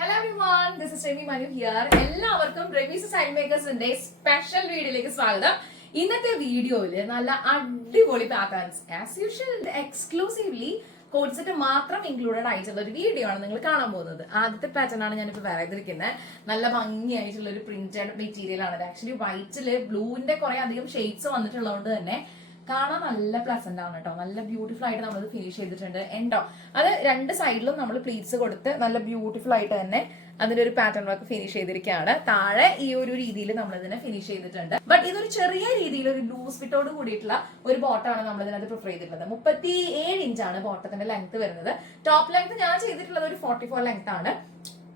Hello everyone, this is Remi Manu here. എല്ലാവർക്കും Remees style മേക്കേഴ്സിന്റെ special വീഡിയോയിലേക്ക് സ്വാഗതം. ഇന്നത്തെ വീഡിയോയിൽ നല്ല അടിപൊളി patterns as usual exclusively code set മാത്രം ഇൻക്ലൂഡഡ് ആയിട്ടുള്ള ഒരു വീഡിയോ ആണ് നിങ്ങൾ കാണാൻ പോകുന്നത്. ആദ്യത്തെ പാറ്റേൺ ആണ് ഞാനിപ്പോൾ വരയ്തിരിക്കുന്നത്. നല്ല ഭംഗിയായിട്ടുള്ള ഒരു പ്രിന്റഡ് മെറ്റീരിയൽ ആണ്. ആക്ച്വലി വൈറ്റില് ബ്ലൂവിന്റെ കുറെ അധികം ഷെയ്ഡ്സ് വന്നിട്ടുള്ളതുകൊണ്ട് തന്നെ കാണാൻ നല്ല പ്ലസന്റ് ആണ് കേട്ടോ. നല്ല ബ്യൂട്ടിഫുൾ ആയിട്ട് നമ്മൾ ഫിനിഷ് ചെയ്തിട്ടുണ്ട്. ഉണ്ടോ അത് രണ്ട് സൈഡിലും നമ്മൾ പ്ലീറ്റ്സ് കൊടുത്ത് നല്ല ബ്യൂട്ടിഫുൾ ആയിട്ട് തന്നെ അതിന്റെ ഒരു പാറ്റേൺ വർക്ക് ഫിനിഷ് ചെയ്തിരിക്കുകയാണ്. താഴെ ഈ ഒരു രീതിയിൽ നമ്മൾ ഇതിനെ ഫിനിഷ് ചെയ്തിട്ടുണ്ട്. ബട്ട് ഇതൊരു ചെറിയ രീതിയിൽ ഒരു ലൂസ് ഫിറ്റോട് കൂടിയിട്ടുള്ള ഒരു ബോട്ടമാണ് നമ്മൾ ഇതിനകത്ത് പ്രിഫർ ചെയ്തിട്ടുള്ളത്. 37 ഇഞ്ചാണ് ബോട്ടത്തിന്റെ ലെങ്ത് വരുന്നത്. ടോപ്പ് ലെങ്ത് ഞാൻ ചെയ്തിട്ടുള്ളത് ഒരു 44 ലെങ്ത് ആണ്.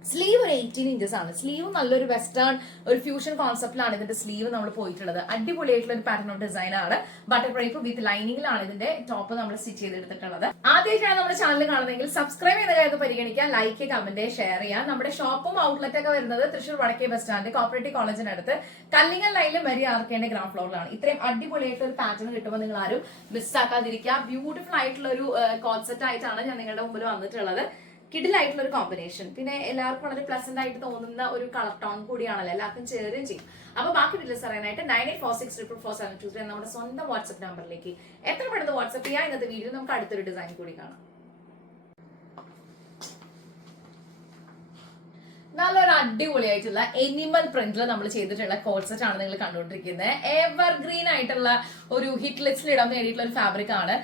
സ്ലീവ് ഒരു 18 ഇഞ്ചസ് ആണ്. സ്ലീവ് നല്ലൊരു വെസ്റ്റേൺ ഒരു ഫ്യൂഷൻ കോൺസെപ്റ്റിലാണ് ഇതിന്റെ സ്ലീവ് നമ്മൾ പോയിട്ടുള്ളത്. അടിപൊളിയായിട്ടുള്ള ഒരു പാറ്റേൺ ഓഫ് ഡിസൈൻ ആണ്. ബട്ടർ ഡ്രൈപ്പ് വിത്ത് ലൈനിങ്ങിലാണ് ഇതിന്റെ ടോപ്പ് നമ്മൾ സ്റ്റിച്ച് ചെയ്തെടുത്തിട്ടുള്ളത്. ആദ്യമായിട്ടാണ് നമ്മുടെ ചാനൽ കാണുന്നതെങ്കിൽ സബ്സ്ക്രൈബ് ചെയ്ത കാര്യം പരിഗണിക്കുക, ലൈക്ക് കമന്റ് ഷെയർ ചെയ്യാം. നമ്മുടെ ഷോപ്പും ഔട്ട്ലെറ്റ് ഒക്കെ വരുന്നത് തൃശ്ശൂർ വടക്കേ ബസ് സ്റ്റാൻഡ് കോപ്പറേറ്റീവ് കോളേജിനടുത്ത് കല്ലിങ്ങൽ ലൈനിൽ മരി ആർക്കേണ്ട ഗ്രൗണ്ട് ഫ്ലോറിലാണ്. ഇത്രയും അടിപൊളിയായിട്ടുള്ള ഒരു പാറ്റേൺ കിട്ടുമ്പോൾ നിങ്ങൾ ആരും മിസ്സാക്കാതിരിക്കുക. ബ്യൂട്ടിഫുൾ ആയിട്ടുള്ള ഒരു കോൺസെപ്റ്റ് ആയിട്ടാണ് ഞാൻ നിങ്ങളുടെ മുമ്പിൽ വന്നിട്ടുള്ളത്. കിഡിലായിട്ടുള്ള ഒരു കോമ്പിനേഷൻ, പിന്നെ എല്ലാവർക്കും വളരെ പ്ലസന്റ് ആയിട്ട് തോന്നുന്ന ഒരു കളർ ടോൺ കൂടിയാണല്ലോ, എല്ലാവർക്കും ചേരുകയും ചെയ്യും. അപ്പൊ ബാക്കി ഡീറ്റെയിൽസ് അറിയാനായിട്ട് 9846444723 നമ്മുടെ സ്വന്തം വാട്സ്ആപ്പ് നമ്പറിലേക്ക് എത്ര പെട്ടെന്ന് വാട്സ്ആപ്പ് ചെയ്യാം. ഇന്നത്തെ വീഡിയോ നമുക്ക് അടുത്തൊരു ഡിസൈൻ കൂടി കാണാം. നല്ലൊരു അടിപൊളിയായിട്ടുള്ള എനിമൽ പ്രിന്റിൽ നമ്മൾ ചെയ്തിട്ടുള്ള കോഡ് സെറ്റ് ആണ് നിങ്ങൾ കണ്ടുകൊണ്ടിരിക്കുന്നത്. എവർഗ്രീൻ ആയിട്ടുള്ള ഒരു ഹിറ്റ് ലിസ്റ്റിൽ ഇടാൻ വേണ്ടിയിട്ടുള്ള ഒരു ഫാബ്രിക് ആണ്.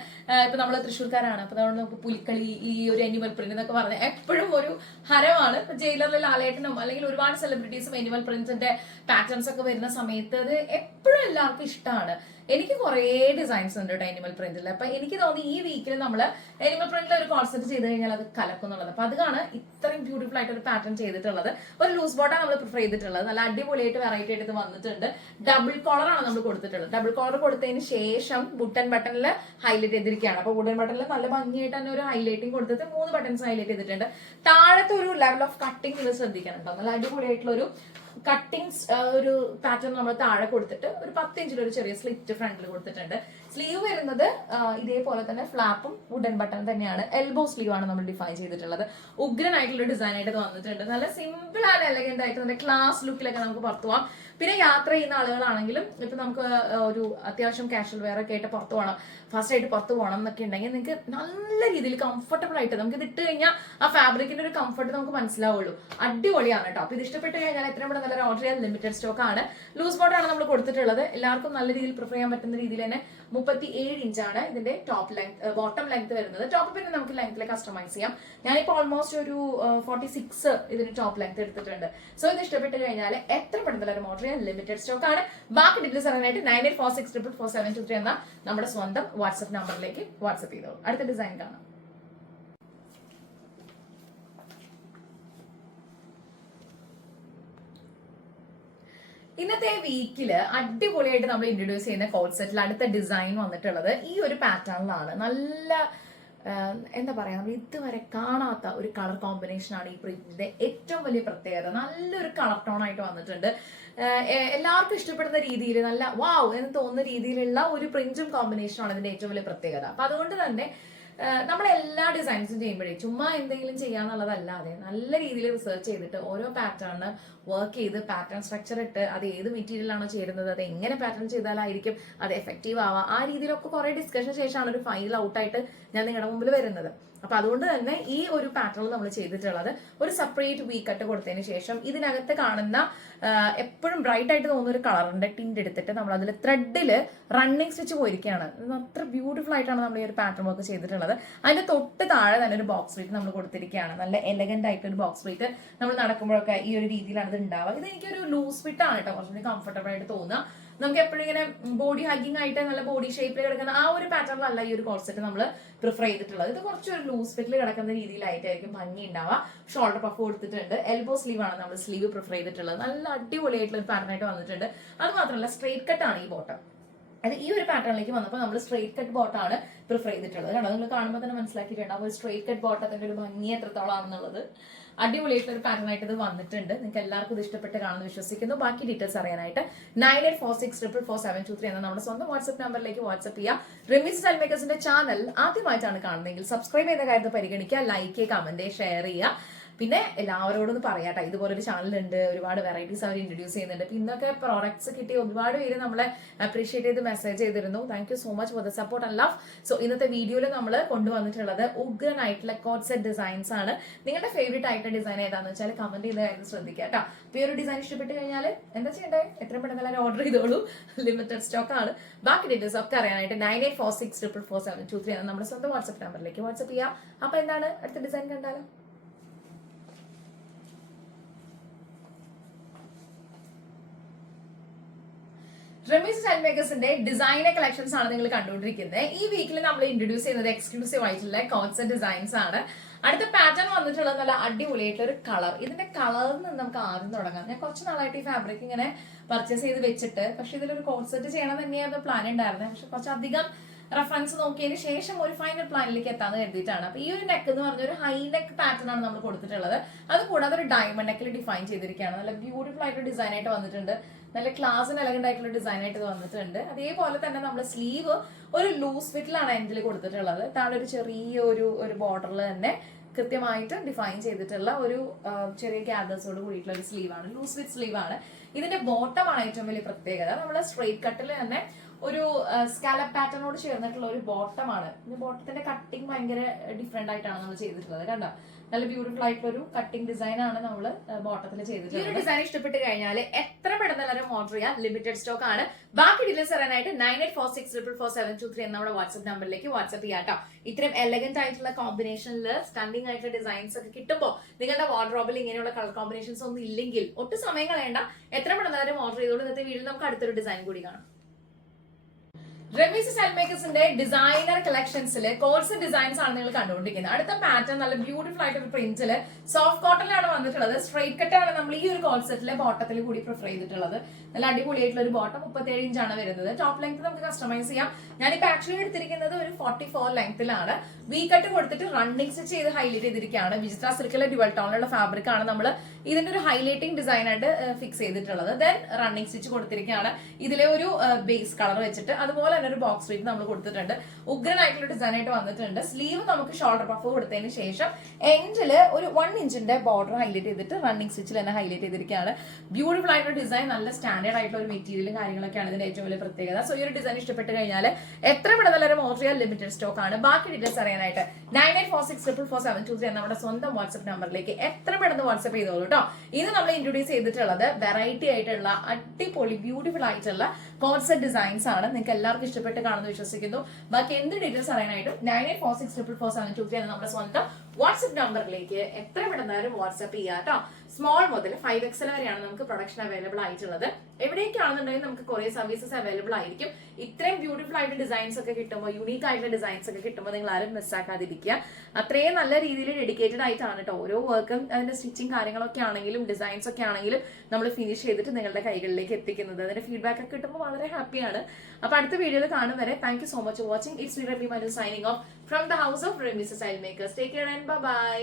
ഇപ്പൊ നമ്മൾ തൃശ്ശൂർക്കാരാണ്, അപ്പൊ അതുകൊണ്ട് നമുക്ക് പുലിക്കളി ഈ ഒരു എനിമൽ പ്രിന്റ് എന്നൊക്കെ പറഞ്ഞ എപ്പോഴും ഒരു ഹരമാണ്. ജയിലറിൽ ലാലേട്ടനും അല്ലെങ്കിൽ ഒരുപാട് സെലിബ്രിറ്റീസും എനിമൽ പ്രിന്റ്സിന്റെ പാറ്റേൺസ് ഒക്കെ വരുന്ന സമയത്ത് അത് എപ്പോഴും എല്ലാവർക്കും ഇഷ്ടമാണ്. എനിക്ക് കുറെ ഡിസൈൻസ് ഉണ്ട് കേട്ടോ എനിമൽ പ്രിന്റിൽ. അപ്പൊ എനിക്ക് തോന്നി ഈ വീക്കിൽ നമ്മൾ എനിമൽ പ്രിന്റിൽ ഒരു കോൺസെപ്റ്റ് ചെയ്ത് കഴിഞ്ഞാൽ അത് കലക്കുന്നുള്ളത്. അപ്പൊ അതാണ് ഇത്രയും ബ്യൂട്ടിഫുൾ ആയിട്ട് ഒരു പാറ്റേൺ ചെയ്തിട്ടുള്ളത്. ഒരു ലൂസ് ബോട്ടാണ് നമ്മൾ പ്രിഫർ ചെയ്തിട്ടുള്ളത്. നല്ല അടിപൊളിയായിട്ട് വെറൈറ്റി ആയിട്ട് വന്നിട്ടുണ്ട്. ഡബിൾ കോളർ ആണ് നമ്മൾ കൊടുത്തിട്ടുള്ളത്. ഡബിൾ കോളർ കൊടുത്തതിന് ശേഷം ബുട്ടൺ ബട്ടണിൽ ഹൈലൈറ്റ് ചെയ്തിരിക്കുകയാണ്. അപ്പൊ ബുട്ടൺ ബട്ടണിൽ നല്ല ഭംഗിയായിട്ട് തന്നെ ഒരു ഹൈലൈറ്റിംഗ് കൊടുത്തിട്ട് 3 ബട്ടൺസ് ഹൈലൈറ്റ് ചെയ്തിട്ടുണ്ട്. താഴത്തെ ഒരു ലെവൽ ഓഫ് കട്ടിങ് നിങ്ങൾ ശ്രദ്ധിക്കണം കേട്ടോ. നല്ല അടിപൊളിയായിട്ടുള്ള ഒരു കട്ടിങ്സ് ഒരു പാറ്റേൺ നമ്മൾ താഴെ കൊടുത്തിട്ട് ഒരു 10 ഇഞ്ചിൽ ഒരു ചെറിയ സ്ലിറ്റ് ഫ്രണ്ടിൽ കൊടുത്തിട്ടുണ്ട്. സ്ലീവ് വരുന്നത് ഇതേപോലെ തന്നെ ഫ്ലാപ്പും വുഡൻ ബട്ടൺ തന്നെയാണ്. എൽബോ സ്ലീവ് ആണ് നമ്മൾ ഡിഫൈൻ ചെയ്തിട്ടുള്ളത്. ഉഗ്രനായിട്ടുള്ള ഡിസൈൻ ആയിട്ട് വന്നിട്ടുണ്ട്. നല്ല സിമ്പിൾ ആൻഡ് എലഗന്റ് ആയിട്ട് നല്ല ക്ലാസ് ലുക്കിലൊക്കെ നമുക്ക് പുറത്തു പോവാം. പിന്നെ യാത്ര ചെയ്യുന്ന ആളുകളാണെങ്കിലും ഇപ്പൊ നമുക്ക് ഒരു അത്യാവശ്യം കാഷ്വൽ വെയർ ഒക്കെ ആയിട്ട് പുറത്തു പോകണം, ഫാസ്റ്റ് ആയിട്ട് പുറത്ത് പോകണം എന്നൊക്കെ ഉണ്ടെങ്കിൽ നിങ്ങൾക്ക് നല്ല രീതിയിൽ കംഫർട്ടബിൾ ആയിട്ട് നമുക്ക് ഇത് ഇട്ട് കഴിഞ്ഞാൽ ആ ഫാബ്രിക്കിന്റെ ഒരു കംഫർട്ട് നമുക്ക് മനസ്സിലാവുള്ളൂ. അടിപൊളിയാണ് കേട്ടോ. അപ്പൊ ഇത് ഇഷ്ടപ്പെട്ട് കഴിഞ്ഞാൽ എത്രയും പെട്ടെന്ന് നല്ല ഓർഡർ ചെയ്യാൻ ലിമിറ്റഡ് സ്റ്റോക്ക് ആണ്. ലൂസ് ബോട്ടാണ് നമ്മൾ കൊടുത്തിട്ടുള്ളത്. എല്ലാവർക്കും നല്ല രീതിയിൽ പ്രിഫർ ചെയ്യാൻ പറ്റുന്ന രീതിയിൽ തന്നെ 37 ഇഞ്ചാണ് ഇതിന്റെ ടോപ്പ് ലെങ്ത് ബോട്ടം ലെങ്ത് വരുന്നത്. ടോപ്പ് പിന്നെ നമുക്ക് ലെങ്ത്തിൽ കസ്റ്റമൈസ് ചെയ്യാം. ഞാനിപ്പോൾ ഓൾമോസ്റ്റ് ഒരു 46 ഇതിന് ടോപ്പ് ലെങ്ത് എടുത്തിട്ടുണ്ട്. സോ ഇത് ഇഷ്ടപ്പെട്ട് കഴിഞ്ഞാൽ എത്ര പെട്ടെന്ന് ഒരു ഓർഡർ ചെയ്യാൻ ലിമിറ്റഡ് സ്റ്റോക്ക് ആണ്. ബാക്കി ഡീറ്റെയിൽസ് അറിയാനായിട്ട് 9846444723 എന്ന നമ്മുടെ സ്വന്തം വാട്സ്ആപ്പ് നമ്പറിലേക്ക് വാട്സ്ആപ്പ് ചെയ്തോളൂ. അടുത്ത ഡിസൈൻ കാണാം. ഇന്നത്തെ വീക്കില് അടിപൊളിയായിട്ട് നമ്മൾ ഇൻട്രൊഡ്യൂസ് ചെയ്യുന്ന കോഡ് സെറ്റിൽ അടുത്ത ഡിസൈൻ വന്നിട്ടുള്ളത് ഈ ഒരു പാറ്റേണിലാണ്. നല്ല എന്താ പറയാ, നമ്മൾ ഇതുവരെ കാണാത്ത ഒരു കളർ കോമ്പിനേഷൻ ആണ് ഈ പ്രിന്റിന്റെ ഏറ്റവും വലിയ പ്രത്യേകത. നല്ലൊരു കളർ ടോൺ ആയിട്ട് വന്നിട്ടുണ്ട്. എല്ലാവർക്കും ഇഷ്ടപ്പെടുന്ന രീതിയിൽ നല്ല വാവ് എന്ന് തോന്നുന്ന രീതിയിലുള്ള ഒരു പ്രിന്റും കോമ്പിനേഷനാണ് ഇതിന്റെ ഏറ്റവും വലിയ പ്രത്യേകത. അപ്പൊ അതുകൊണ്ട് തന്നെ നമ്മൾ എല്ലാ ഡിസൈൻസും ചെയ്യുമ്പോഴേ ചുമ്മാ എന്തെങ്കിലും ചെയ്യാന്നുള്ളതല്ലാതെ നല്ല രീതിയിൽ റിസർച്ച് ചെയ്തിട്ട് ഓരോ പാറ്റേണിന് വർക്ക് ചെയ്ത് പാറ്റേൺ സ്ട്രക്ചർ ഇട്ട് അത് ഏത് മെറ്റീരിയലാണോ ചേരുന്നത്, അത് എങ്ങനെ പാറ്റേൺ ചെയ്താലായിരിക്കും അത് എഫക്റ്റീവ് ആവുക, ആ രീതിയിലൊക്കെ കുറെ ഡിസ്കഷൻ ശേഷമാണ് ഒരു ഫൈനൽ ഔട്ടായിട്ട് ഞാൻ നിങ്ങളുടെ മുമ്പിൽ വരുന്നത്. അപ്പൊ അതുകൊണ്ട് തന്നെ ഈ ഒരു പാറ്റേൺ നമ്മൾ ചെയ്തിട്ടുള്ളത് ഒരു സെപ്പറേറ്റ് വി കട്ട് കൊടുത്തതിന് ശേഷം ഇതിനകത്ത് കാണുന്ന എപ്പോഴും ബ്രൈറ്റ് ആയിട്ട് തോന്നുന്ന ഒരു കളറിന്റെ ടിന്റ് എടുത്തിട്ട് നമ്മൾ അതിൽ ത്രെഡില് റണ്ണിങ് സ്റ്റിച്ച് പോയിരിക്കുകയാണ്. അത്ര ബ്യൂട്ടിഫുൾ ആയിട്ടാണ് നമ്മൾ ഈ ഒരു പാറ്റേൺ വർക്ക് ചെയ്തിട്ടുള്ളത്. അതിന്റെ തൊട്ട് താഴെ തന്നെ ഒരു ബോക്സ് പ്ലേറ്റ് നമ്മൾ കൊടുത്തിരിക്കുകയാണ്. നല്ല എലഗന്റ് ആയിട്ടൊരു ബോക്സ് പ്ലേറ്റ് നമ്മൾ നടക്കുമ്പോഴൊക്കെ ഈ ഒരു രീതിയിലാണ് ഇത് ഉണ്ടാവുക. ഇത് എനിക്കൊരു ലൂസ് ഫിറ്റ് ആണ് കേട്ടോ, കുറച്ചുകൂടി കംഫർട്ടബിൾ ആയിട്ട് തോന്നുക. നമുക്ക് എപ്പോഴും ഇങ്ങനെ ബോഡി ഹഗ്ഗിങ് ആയിട്ട് നല്ല ബോഡി ഷേപ്പിൽ കിടക്കുന്ന ആ ഒരു പാറ്റേണിലല്ല ഈ ഒരു കോൺസെപ്റ്റ് നമ്മൾ പ്രിഫർ ചെയ്തിട്ടുള്ളത്. ഇത് കുറച്ചൊരു ലൂസ് ഫിറ്റിൽ കിടക്കുന്ന രീതിയിലായിട്ടായിരിക്കും ഭംഗി ഉണ്ടാവുക. ഷോൾഡർ പഫ് കൊടുത്തിട്ടുണ്ട്. എൽബോ സ്ലീവ് ആണ് നമ്മൾ സ്ലീവ് പ്രിഫർ ചെയ്തിട്ടുള്ളത്. നല്ല അടിപൊളിയായിട്ടുള്ള ഒരു പാറ്റേൺ ആയിട്ട് വന്നിട്ടുണ്ട്. അത് മാത്രമല്ല സ്ട്രെയിറ്റ് കട്ട് ആണ് ഈ ബോട്ടം. അത് ഈ ഒരു പാറ്റേണിലേക്ക് വന്നപ്പോൾ നമ്മൾ സ്ട്രെയിറ്റ് കട്ട് ബോട്ടാണ് പ്രിഫർ ചെയ്തിട്ടുള്ളത്. കണ്ടോ, നിങ്ങൾ കാണുമ്പോൾ തന്നെ മനസ്സിലാക്കിയിട്ടുണ്ട് ആ ഒരു സ്ട്രെയിറ്റ് കട്ട് ബോട്ടത്തിന്റെ ഒരു ഭംഗി എത്രത്തോളം ആണെന്നുള്ളത്. അടിപൊളിയായിട്ടുള്ള ഒരു പാറ്റേൺ ആയിട്ട് ഇത് വന്നിട്ടുണ്ട്. നിങ്ങൾക്ക് എല്ലാവർക്കും ഇത് ഇഷ്ടപ്പെട്ട് കാണുമെന്ന് വിശ്വസിക്കുന്നു. ബാക്കി ഡീറ്റെയിൽസ് അറിയാനായിട്ട് 9846444723 എന്ന നമ്മുടെ സ്വന്തം വാട്സ്ആപ്പ് നമ്പറിലേക്ക് വാട്സ്ആപ്പ് ചെയ്യാം. റെമീസ് സ്റ്റൈൽ മേക്കേഴ്സിന്റെ ചാനൽ ആദ്യമായിട്ടാണ് കാണുന്നതെങ്കിൽ സബ്സ്ക്രൈബ് ചെയ്യുന്ന കാര്യത്തിൽ പരിഗണിക്കുക, ലൈക്ക്, കമന്റ്, ഷെയർ ചെയ്യുക. പിന്നെ എല്ലാവരോടും പറയാട്ടോ, ഇതുപോലൊരു ചാനലുണ്ട്, ഒരുപാട് വെറൈറ്റീസ് അവർ ഇൻട്രൊഡ്യൂസ് ചെയ്യുന്നുണ്ട്. പിന്നെ ഇന്നൊക്കെ പ്രോഡക്ട്സ് കിട്ടി ഒരുപാട് പേര് നമ്മളെ അപ്രീഷിയേറ്റ് ചെയ്ത് മെസ്സേജ് ചെയ്തിരുന്നു. Thank you so much for the support and love. So ഇന്നത്തെ വീഡിയോയിൽ നമ്മൾ കൊണ്ടുവന്നിട്ടുള്ളത് ഉഗ്രനായിട്ടുള്ള കോഡ് സെറ്റ് ഡിസൈൻസ് ആണ്. നിങ്ങളുടെ ഫേവറേറ്റ് ആയിട്ടുള്ള ഡിസൈൻ ഏതാണെന്ന് വെച്ചാൽ കമന്റ് ചെയ്ത കാര്യം ശ്രദ്ധിക്കുക കേട്ടോ. അപ്പോൾ ഈ ഒരു ഡിസൈൻ ഇഷ്ടപ്പെട്ട് കഴിഞ്ഞാൽ എന്താ ചെയ്യേണ്ടത്? എത്രയും പെട്ടെന്ന് എല്ലാവരും ഓർഡർ ചെയ്തോളൂ. ലിമിറ്റഡ് സ്റ്റോക്ക് ആണ്. ബാക്കി ഡീറ്റെയിൽസ് ഒക്കെ അറിയാനായിട്ട് 9846444723 എന്ന നമ്മുടെ സ്വന്തം വാട്സ്ആപ്പ് നമ്പറിലേക്ക് വാട്സ്ആപ്പ് ചെയ്യാം. അപ്പൊ എന്താണ് അടുത്ത ഡിസൈൻ കണ്ടാലോ? റമീസ് സ്റ്റൈൽ മേക്കേഴ്സിന്റെ ഡിസൈനർ കളക്ഷൻസ് ആണ് നിങ്ങൾ കണ്ടുകൊണ്ടിരിക്കുന്നത്. ഈ വീക്കിൽ നമ്മൾ ഇൻട്രൊഡ്യൂസ് ചെയ്യുന്നത് എക്സ്ക്ലൂസീവ് ആയിട്ടുള്ള കോൺസെപ്റ്റ് ഡിസൈൻസ് ആണ്. അടുത്ത പാറ്റേൺ വന്നിട്ടുള്ളത് നല്ല അടിപൊളിയായിട്ടുള്ള ഒരു കളർ. ഇതിന്റെ കളറിൽ നിന്ന് നമുക്ക് ആദ്യം തുടങ്ങാം. ഞാൻ കുറച്ച് നാളായിട്ട് ഈ ഫാബ്രിക് ഇങ്ങനെ പർച്ചേസ് ചെയ്ത് വെച്ചിട്ട്, പക്ഷെ ഇതിലൊരു കോൺസെപ്റ്റ് ചെയ്യണം തന്നെയായിരുന്നു പ്ലാൻ ഉണ്ടായിരുന്നത്. പക്ഷെ കുറച്ചധികം റെഫറൻസ് നോക്കിയതിന് ശേഷം ഒരു ഫൈനൽ പ്ലാനിലേക്ക് എത്താന്ന് കരുതിയിട്ടാണ്. അപ്പൊ ഈ ഒരു നെക്ക് എന്ന് പറഞ്ഞ ഒരു ഹൈ നെക്ക് പാറ്റേൺ ആണ് നമ്മൾ കൊടുത്തിട്ടുള്ളത്. അത് കൂടാതെ ഒരു ഡയമണ്ട് നെക്കിൽ ഡിഫൈൻ ചെയ്തിരിക്കുകയാണ്. നല്ല ബ്യൂട്ടിഫുൾ ആയിട്ട് ഡിസൈൻ ആയിട്ട് വന്നിട്ടുണ്ട്. നല്ല ക്ലാസിന് എലഗന്റ് ആയിട്ടുള്ള ഡിസൈൻ ആയിട്ട് വന്നിട്ടുണ്ട്. അതേപോലെ തന്നെ നമ്മൾ സ്ലീവ് ഒരു ലൂസ് ഫിറ്റിലാണ് എൻഡിൽ കൊടുത്തിട്ടുള്ളത്. താഴെ ഒരു ചെറിയ ഒരു ബോർഡറിൽ തന്നെ കൃത്യമായിട്ട് ഡിഫൈൻ ചെയ്തിട്ടുള്ള ഒരു ചെറിയ ഗ്യാദേഴ്സോട് കൂടിയിട്ടുള്ള ഒരു സ്ലീവാണ്, ലൂസ് ഫിറ്റ് സ്ലീവാണ്. ഇതിന്റെ ബോട്ടമാണ് ഏറ്റവും വലിയ പ്രത്യേകത. നമ്മുടെ സ്ട്രെയിറ്റ് കട്ടിൽ തന്നെ ഒരു സ്കാലപ്പ് പാറ്റേണോട് ചേർന്നിട്ടുള്ള ഒരു ബോട്ടമാണ്. ബോട്ടത്തിന്റെ കട്ടിങ് ഭയങ്കര ഡിഫറെന്റ് ആയിട്ടാണ് നമ്മൾ ചെയ്തിട്ടുള്ളത്. കണ്ടോ, നല്ല ബ്യൂട്ടിഫുൾ ആയിട്ടുള്ള ഒരു കട്ടിംഗ് ഡിസൈൻ ആണ് നമ്മൾ ബോട്ടത്തിൽ ചെയ്തിട്ടുള്ളത്. ഈ ഒരു ഡിസൈൻ ഇഷ്ടപ്പെട്ട് കഴിഞ്ഞാൽ എത്ര പെട്ടെന്ന് എല്ലാവരും ഓർഡർ ചെയ്യാം. ലിമിറ്റഡ് സ്റ്റോക്ക് ആണ്. ബാക്കി ഡീറ്റെയിൽസ് അറിയാനായിട്ട് 9846444723 എന്ന നമ്മുടെ വാട്സ്ആപ്പ് നമ്പറിലേക്ക് വാട്സ്ആപ്പ് ചെയ്യാട്ടോ. ഇത്രയും എലഗന്റ് ആയിട്ടുള്ള കോമ്പിനേഷനിൽ സ്റ്റണ്ടിങ് ആയിട്ടുള്ള ഡിസൈൻസ് ഒക്കെ കിട്ടുമ്പോൾ നിങ്ങളുടെ വാർഡ്രോബിൽ ഇങ്ങനെയുള്ള കളർ കോമ്പിനേഷൻസ് ഒന്നും ഇല്ലെങ്കിൽ ഒട്ടും സമയം കളയണ്ട, എത്ര പെട്ടെന്ന് എല്ലാവരും ഓർഡർ ചെയ്തോളൂ. ഇന്നത്തെ വീഡിയോയിൽ നമുക്ക് അടുത്തൊരു ഡിസൈൻ കൂടി കാണാം. റമീസ് സ്റ്റൈൽ മേക്കേഴ്സിന്റെ ഡിസൈനർ കളക്ഷൻസിൽ കോഴ്സ് ഡിസൈൻസ് ആണ് നിങ്ങൾ കണ്ടുകൊണ്ടിരിക്കുന്നത്. അടുത്ത പാറ്റേൺ നല്ല ബ്യൂട്ടിഫുൾ ആയിട്ട് ഒരു പ്രിന്റില് സോഫ്റ്റ് കോട്ടണിലാണ് വന്നിട്ടുള്ളത്. സ്ട്രെയിറ്റ് കട്ടാണ് നമ്മൾ ഈ ഒരു കോൺസെപ്റ്റിലെ ബോട്ടത്തിൽ കൂടി പ്രിഫർ ചെയ്തിട്ടുള്ളത്. നല്ല അടിപൊളിയായിട്ടുള്ള ഒരു ബോട്ടം 37 ഇഞ്ചാണ് വരുന്നത്. ടോപ്പ് ലെങ്ത് നമുക്ക് കസ്റ്റമൈസ് ചെയ്യാം. ഞാനിപ്പോ ആക്ച്വലി എടുത്തിരിക്കുന്നത് ഒരു 44 ലെങ്ത്തിലാണ്. വി കട്ട് കൊടുത്തിട്ട് റണ്ണിങ് സ്റ്റിച്ച് ചെയ്ത് ഹൈലൈറ്റ് ചെയ്തിരിക്കുകയാണ്. വിജിത്ര സിൽക്കിലെ ഡ്യുവൽ ടോണിലുള്ള ഫാബ്രിക് ആണ് നമ്മൾ ഇതിന്റെ ഒരു ഹൈലൈറ്റിംഗ് ഡിസൈൻ ആയിട്ട് ഫിക്സ് ചെയ്തിട്ടുള്ളത്. ദെൻ റണ്ണിങ് സ്റ്റിച്ച് കൊടുത്തിരിക്കുകയാണ്. ഇതിലെ ഒരു ബേസ് കളർ വെച്ചിട്ട് അതുപോലെ ഒരു ബോക്സ് സ്ലീവ് നമ്മൾ കൊടുത്തിട്ടുണ്ട്. ഉഗ്രനായിട്ടുള്ള ഡിസൈൻ ആയിട്ട് വന്നിട്ടുണ്ട്. സ്ലീവ് നമുക്ക് ഷോൾഡർ പഫ് കൊടുത്തതിന് ശേഷം എൻഡില് ഒരു 1 ഇഞ്ചിന്റെ ബോർഡർ ഹൈലൈറ്റ് ചെയ്തിട്ട് റണ്ണിങ് സ്റ്റിച്ചിൽ തന്നെ ഹൈലൈറ്റ് ചെയ്തിരിക്കുകയാണ്. ബ്യൂട്ടിഫുൾ ആയിട്ടുള്ള ഡിസൈൻ, നല്ല സ്റ്റാൻഡേർഡ് ആയിട്ടുള്ള ഒരു മെറ്റീരിയലും കാര്യങ്ങളൊക്കെയാണ് ഇതിന്റെ ഏറ്റവും വലിയ പ്രത്യേകത. സോ ഈ ഒരു ഡിസൈൻ ഇഷ്ടപ്പെട്ട് കഴിഞ്ഞാൽ എത്ര പെട്ടെന്ന് എല്ലാവരും ഓർഡർ ചെയ്യാൻ ലിമിറ്റഡ് സ്റ്റോക്ക് ആണ്. ബാക്കി ഡീറ്റെയിൽസ് അറിയാനായിട്ട് 9846444723 എന്ന നമ്മുടെ സ്വന്തം വാട്സ്ആപ്പ് നമ്പറിലേക്ക് എത്ര പെട്ടെന്ന് വാട്സ്ആപ്പ് ചെയ്തോളൂ കേട്ടോ. ഇത് നമ്മൾ ഇൻട്രൊഡ്യൂസ് ചെയ്തിട്ടുള്ളത് വെറൈറ്റി ആയിട്ടുള്ള അടിപൊളി ബ്യൂട്ടിഫുൾ ആയിട്ടുള്ള കോൺസെപ്റ്റ് ഡിസൈൻസ് ആണ്. നിങ്ങൾക്ക് എല്ലാവർക്കും ഇഷ്ടപ്പെട്ട് കാണുന്നു വിശ്വസിക്കുന്നു. ബാക്കി എന്ത് ഡീറ്റെയിൽസ് അറിയാനായിട്ടും 9846444723 എന്ന നമ്മുടെ സ്വന്തം വാട്സ്ആപ്പ് നമ്പറിലേക്ക് എത്ര പെട്ടെന്നാലും വാട്സ്ആപ്പ് ചെയ്യാം കേട്ടോ. സ്മോൾ മുതൽ 5XL വരെയാണ് നമുക്ക് പ്രൊഡക്ഷൻ അവൈലബിൾ ആയിട്ടുള്ളത്. എവിടേക്കാണെന്നുണ്ടെങ്കിൽ നമുക്ക് കുറെ സർവീസസ് അവൈലബിൾ ആയിരിക്കും. ഇത്രയും ബ്യൂട്ടിഫുൾ ആയിട്ട് ഡിസൈൻസ് ഒക്കെ കിട്ടുമ്പോൾ, യൂണീക്ക് ആയിട്ടുള്ള ഡിസൈൻസ് ഒക്കെ കിട്ടുമ്പോൾ നിങ്ങൾ ആരും മിസ്സാക്കാതിരിക്കുക. അത്രയും നല്ല രീതിയിൽ ഡെഡിക്കേറ്റഡ് ആയിട്ടാണ് കേട്ടോ ഓരോ വർക്കും, അതിന്റെ സ്റ്റിച്ചിങ് കാര്യങ്ങളൊക്കെ ആണെങ്കിലും ഡിസൈൻസ് ഒക്കെ ആണെങ്കിലും നമ്മൾ ഫിനിഷ് ചെയ്തിട്ട് നിങ്ങളുടെ കൈകളിലേക്ക് എത്തിക്കുന്നത്. അതിന്റെ ഫീഡ്ബാക്ക് ഒക്കെ കിട്ടുമ്പോൾ വളരെ ഹാപ്പിയാണ്. അപ്പൊ അടുത്ത വീഡിയോയിൽ കാണും വരെ thank you so much for watching. It's me Rami Manu signing off from the house of Ramees style makers. Take care and by.